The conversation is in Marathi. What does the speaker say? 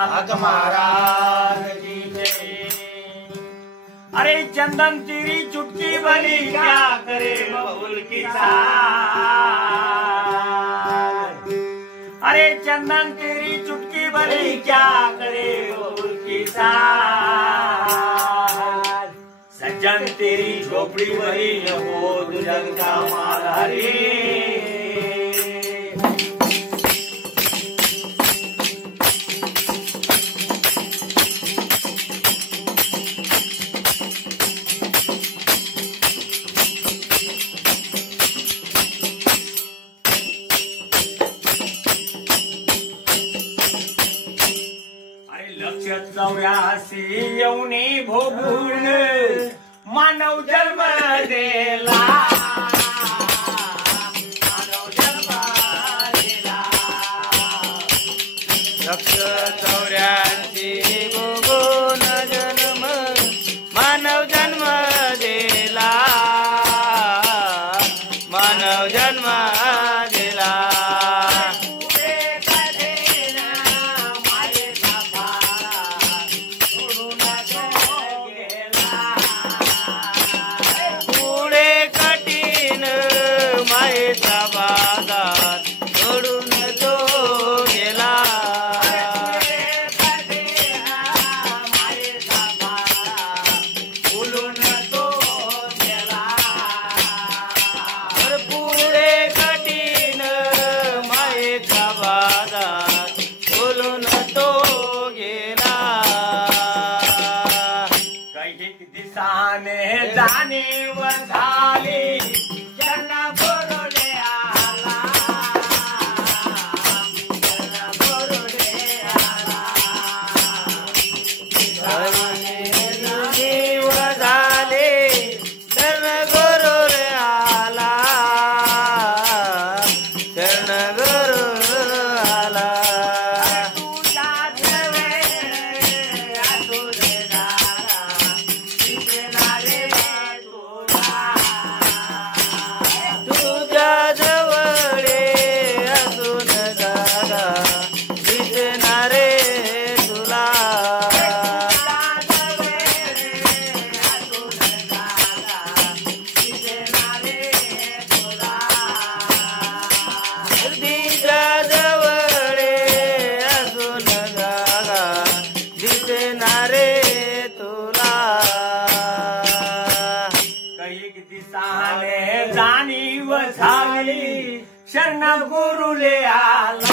महाराज की जय। अरे चंदन तेरी चुटकी बनी क्या करे बबुल की साज। अरे चंदन तेरी चुटकी बनी क्या करे बबुल की साज। सज्जन तेरी झोपड़ी बनी हो दुजन का माला रे। लक्ष 84 येऊनी भोगून मानव जन्म दिला। मानव जन्म दिला। लक्ष 84 भोगून जन्म मानव जन्म दिला। मानव जन्म दिला। दिसाने जाणीव झाली जन गुरुले आला। जन गुरुले आला। जाणीव झाली जन गुरुले आला। जन गुरु आला। दिसाने जाणीव झाली शरण गुरुले आला।